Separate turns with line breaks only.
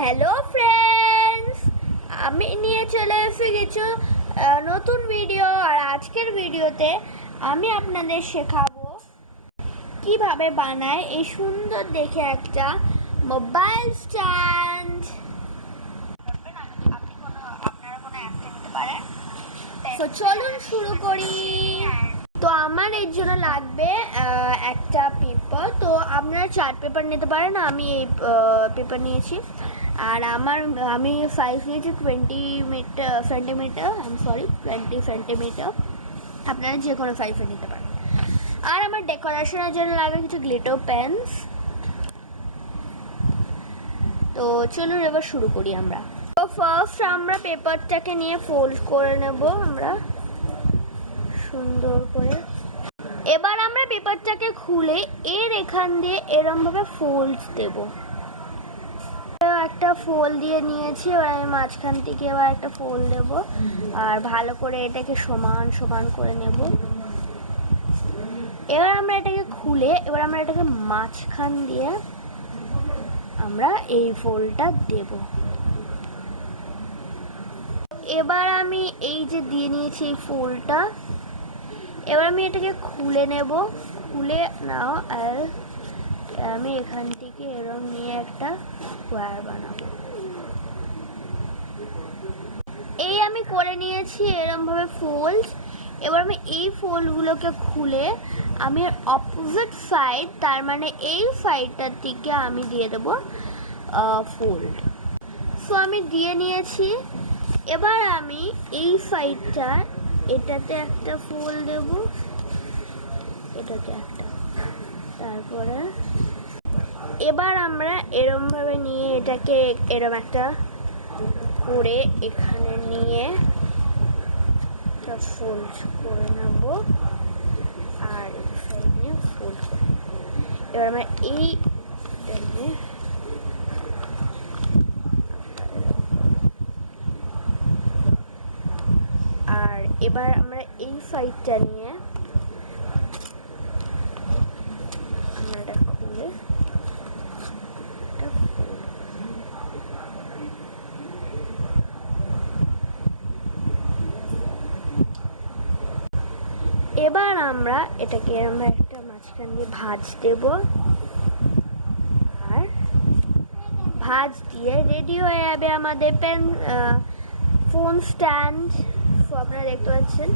Hello friends আমি নিয়ে চলে এসে কিছু নতুন ভিডিও আর আজকের ভিডিওতে আমি আপনাদের শেখাবো কীভাবে বানায় এই সুন্দর দেখে একটা মোবাইল স্ট্যান্ড তো চলুন শুরু করি। তো আমার এর জন্য লাগবে একটা পেপার তো আপনারা চার্ট পেপার নিতে পারেন, আমি এই পেপার নিয়েছি। আর আমার, আমি সাইজ নিয়েছি twenty meter centimeter I sorry twenty centimeter আপনারা যে কোনো সাইজে নিতে পারেন। আর আমার ডেকোরেশনের জন্য লাগে কিছু গ্লিটার পেন্স তো চলুন এবার শুরু করি আমরা। তো ফার্স্ট আমরা পেপারটাকে নিয়ে ফোল্ড করে নেব আমরা। সুন্দর করে। এবার আমরা পেপারটাকে খুলে এর এখান দিয়ে এরম ভাবে ফোল্ড দেব। একটা ফোল দিয়ে নিয়েছি, এবার আমি মাঝখান থেকে এবার একটা ফোল দেব। আর ভালো করে এটাকে সমান সমান করে নেব। এবার আমরা এটাকে খুলে, এবার আমরা এটাকে মাঝখান দিয়ে আমরা এই ফোলটা দেব। এবার আমি এই যে দিয়ে নিয়েছি এই ফোলটা, এবার আমি এটাকে খুলে নেব। খুলে নাও আর আমি এখান থেকে এরম নিয়ে একটা স্কোয়ার বানাবো। এই আমি করে নিয়েছি এরম ভাবে ফোল্ড এবার আমি এই ফোল্ডগুলোকে খুলে আমি অপোজিট সাইড তার মানে এই সাইডটার দিকে আমি দিয়ে দেবো ফোল্ড সো আমি দিয়ে নিয়েছি। এবার আমি এই সাইডটা এটাতে একটা ফুল দেব, এটাতে একটা। তারপরে এবার আমরা এরম ভাবে নিয়ে এটাকে এরম একটা করে এখানে নিয়ে ফোল্ড করে নেব। আর এই সাইড নিয়ে ফোল্ড এবার আমরা এই নিয়ে আর এবার আমরা এই সাইডটা নিয়ে আমরা এটা খুলে এটা fold এবার আমরা এটাকে আমরা একটা মাঝখান দিয়ে ভাজ দেব। আর ভাজ দিয়ে রেডি হয়ে যাবে আমাদের পেন ফোন স্ট্যান্ড আপনারা দেখতে পাচ্ছেন